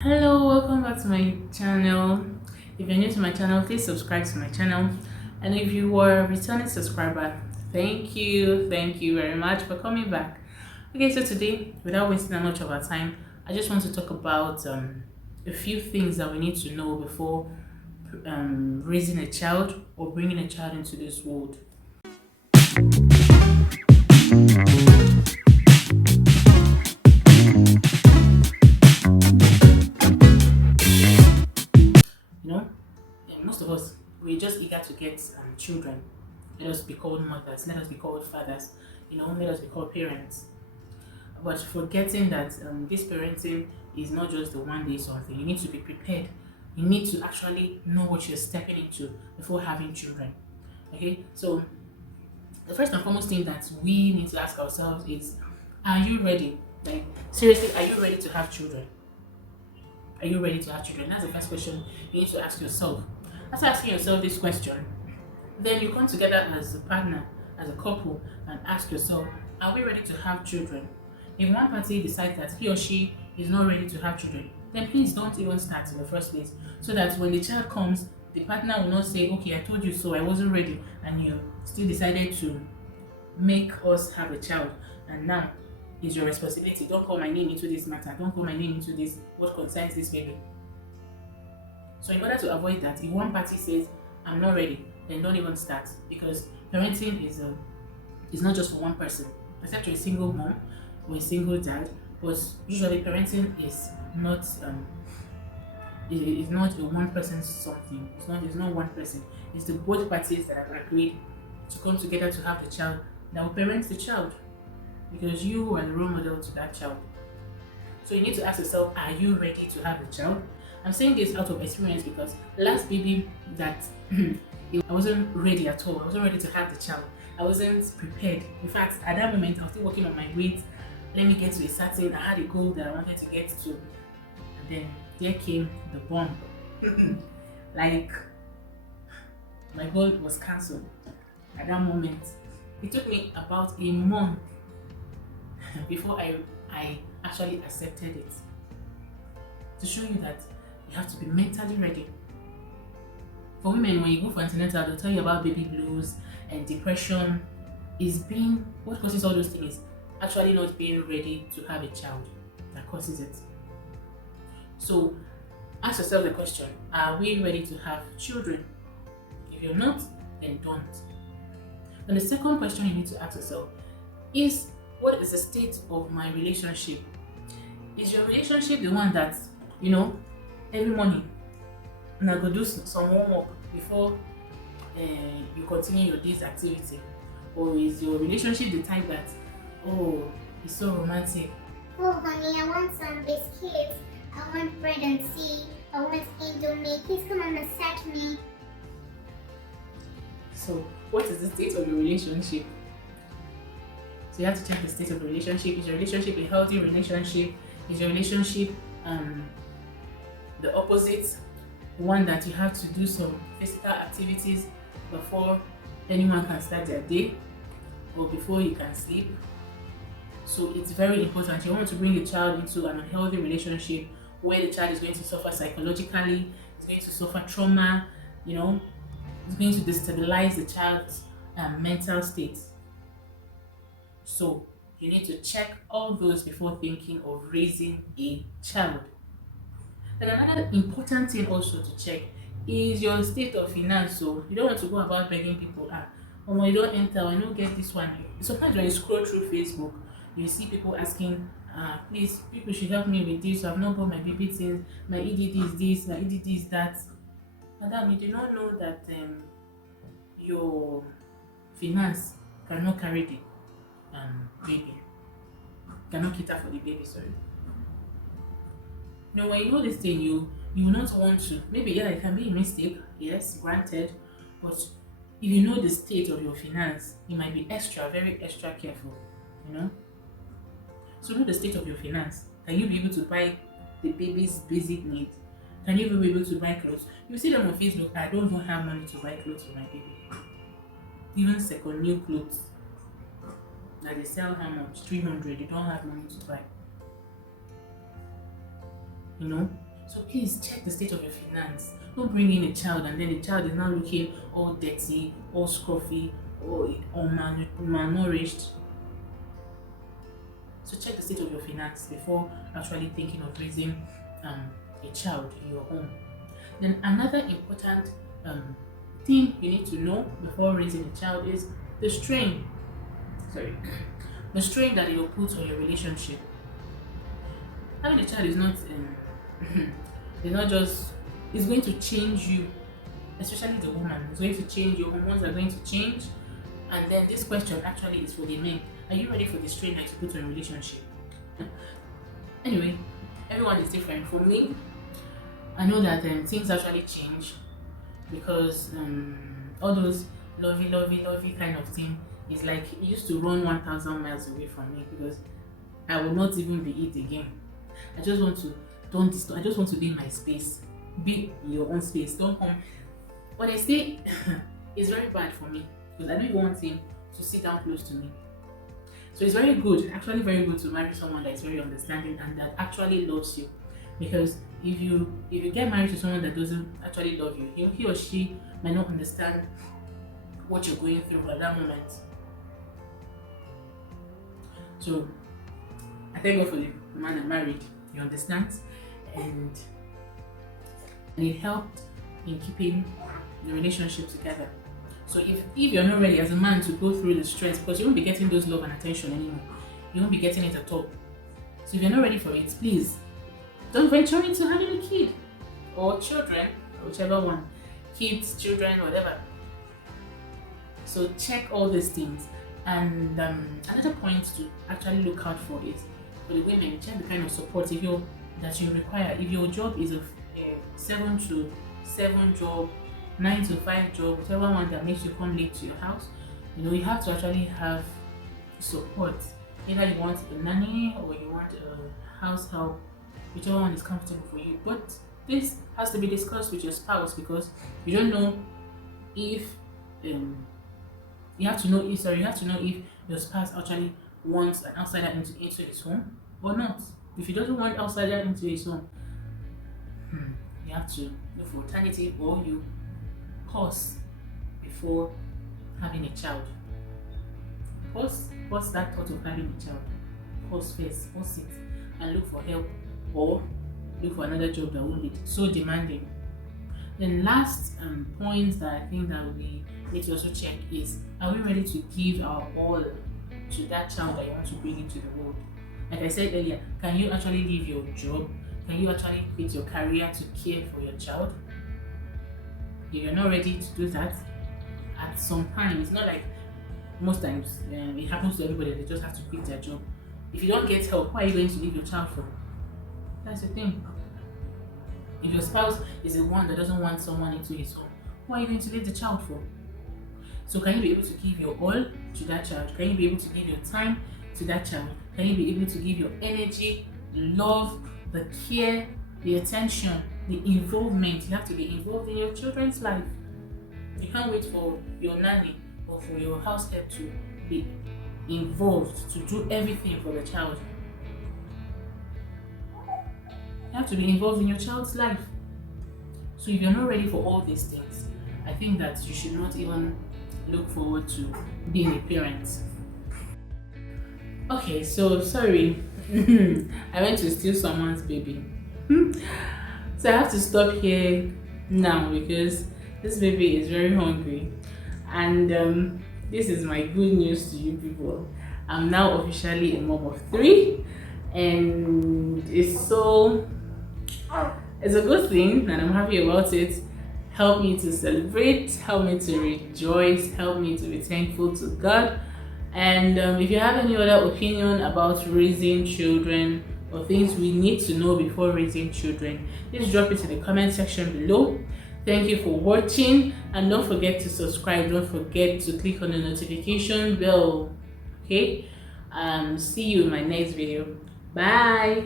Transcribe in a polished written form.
Hello, welcome back to my channel. If you're new to my channel, please subscribe to my channel. And if you were a returning subscriber, thank you very much for coming back. Okay, so today, without wasting that much of our time, I just want to talk about a few things that we need to know before raising a child or bringing a child into this world. You know, most of us, we're just eager to get children. Let us be called mothers, let us be called fathers, let us be called parents. But forgetting that this parenting is not just the one day something. You need to be prepared. You need to actually know what you're stepping into before having children. Okay, so the first and foremost thing that we need to ask ourselves is, are you ready? Like, seriously, are you ready to have children? Are you ready to have children? That's the first question you need to ask yourself. After asking yourself this question, then you come together as a partner, as a couple, and ask yourself, are we ready to have children? If one party decides that he or she is not ready to have children, then please don't even start in the first place. So that when the child comes, the partner will not say, okay, I told you so, I wasn't ready, and you still decided to make us have a child. And now it's your responsibility. Don't call my name into this matter. Don't call my name into this, what concerns this baby. So in order to avoid that, if one party says, I'm not ready, then don't even start, because parenting is not just for one person, except you're a single mom or a single dad. But usually parenting is not a one person something. It's not one person. It's the both parties that have agreed to come together to have the child that will parent the child, because you are the role model to that child. So you need to ask yourself, are you ready to have a child? I'm saying this out of experience because last baby that I wasn't ready at all. I wasn't ready to have the child. I wasn't prepared. In fact, at that moment, I was still working on my weight. Let me get to a certain, I had a goal that I wanted to get to. And then there came the bomb. Like, my goal was cancelled at that moment. It took me about a month before I actually accepted it. To show you that you have to be mentally ready. For women, when you go for antenatal, they'll tell you about baby blues and depression. What causes all those things? Actually not being ready to have a child that causes it. So ask yourself the question, are we ready to have children? If you're not, then don't. And the second question you need to ask yourself is, what is the state of my relationship? Is your relationship the one that, every morning and I go do some homework before you continue your day's activity? Or is your relationship the type that, oh, it's so romantic? Oh, honey, I want some biscuits. I want bread and tea. I want Indomie. Please come and massage me. So, what is the state of your relationship? So you have to check the state of the relationship. Is your relationship a healthy relationship? Is your relationship the opposite, one that you have to do some physical activities before anyone can start their day or before you can sleep? So it's very important. You want to bring a child into an unhealthy relationship where the child is going to suffer psychologically, is going to suffer trauma, it's going to destabilize the child's mental state. So you need to check all those before thinking of raising a child. And another important thing also to check is your state of finance. So you don't want to go about begging people, when you don't enter, I don't get this one. Sometimes when you scroll through Facebook, you see people asking, please, people should help me with this. I've not bought my baby things, my EDD is this, my EDD is that. Madam, you do not know that your finance cannot carry the baby, cannot cater for the baby, sorry. When you know this thing, you will not want to. Maybe yeah, it can be a mistake, yes, granted, but if you know the state of your finance, you might be very extra careful, you know. So know the state of your finance. Can you be able to buy the baby's basic needs? Can you be able to buy clothes? You see them on Facebook, I don't even have money to buy clothes for my baby. Even second new clothes that they sell how much? 300, they don't have money to buy. So please check the state of your finance. Don't bring in a child and then the child is now looking all dirty, all scruffy, or malnourished. So check the state of your finance before actually thinking of raising a child in your home. Then another important thing you need to know before raising a child is the strain. Sorry, the strain that it will put on your relationship. Having a child is not it's not just, it's going to change you, especially the woman. It's going to change, your hormones are going to change. And then this question actually is for the men. Are you ready for the strain that you put on a relationship? Anyway, everyone is different. For me, I know that things actually change because all those lovey kind of thing is like it used to run 1,000 miles away from me because I will not even be it again. I just want to I just want to be in my space. Be in your own space. Don't come. When I say it's very bad for me because I don't even want him to sit down close to me. So it's very good, actually very good to marry someone that is very understanding and that actually loves you. Because if you get married to someone that doesn't actually love you, he or she might not understand what you're going through at that moment. So I thank God for the man I married. He understands, and it helped in keeping the relationship together. So if you're not ready as a man to go through the stress, because you won't be getting those love and attention anymore, you won't be getting it at all. So if you're not ready for it, please don't venture into having a kid or children, whichever one, kids, children, whatever. So check all these things. And another point to actually look out for is for the women, check the kind of support that you require. If your job is a 7 to 7 job, 9 to 5 job, whichever one that makes you come late to your house, you have to actually have support. Either you want a nanny or you want a house help, whichever one is comfortable for you. But this has to be discussed with your spouse because you don't know if you have to know if your spouse actually wants an outsider into his home or not. If he doesn't want outsider into his home, you have to look for alternative, or you pause before having a child. Pause that thought of having a child. Pause first, pause it, and look for help, or look for another job that won't be so demanding. Then last point that I think that we need to also check is, are we ready to give our all to that child that you want to bring into the world? Like I said earlier, can you actually leave your job? Can you actually quit your career to care for your child? If you're not ready to do that, at some time, it's not like most times it happens to everybody, they just have to quit their job. If you don't get help, why are you going to leave your child for? That's the thing. If your spouse is the one that doesn't want someone into his home, why are you going to leave the child for? So can you be able to give your all to that child? Can you be able to give your time to that child? Can you be able to give your energy, the love, the care, the attention, the involvement? You have to be involved in your children's life. You can't wait for your nanny or for your house help to be involved, to do everything for the child. You have to be involved in your child's life. So if you're not ready for all these things, I think that you should not even look forward to being a parent. Okay, so sorry, I went to steal someone's baby. So I have to stop here now because this baby is very hungry, and this is my good news to you people. I'm now officially a mom of 3, and it's a good thing and I'm happy about it. Help me to celebrate, help me to rejoice, help me to be thankful to God. And if you have any other opinion about raising children or things we need to know before raising children, please drop it in the comment section below. Thank you for watching, and don't forget to subscribe. Don't forget to click on the notification bell. Okay, see you in my next video. Bye.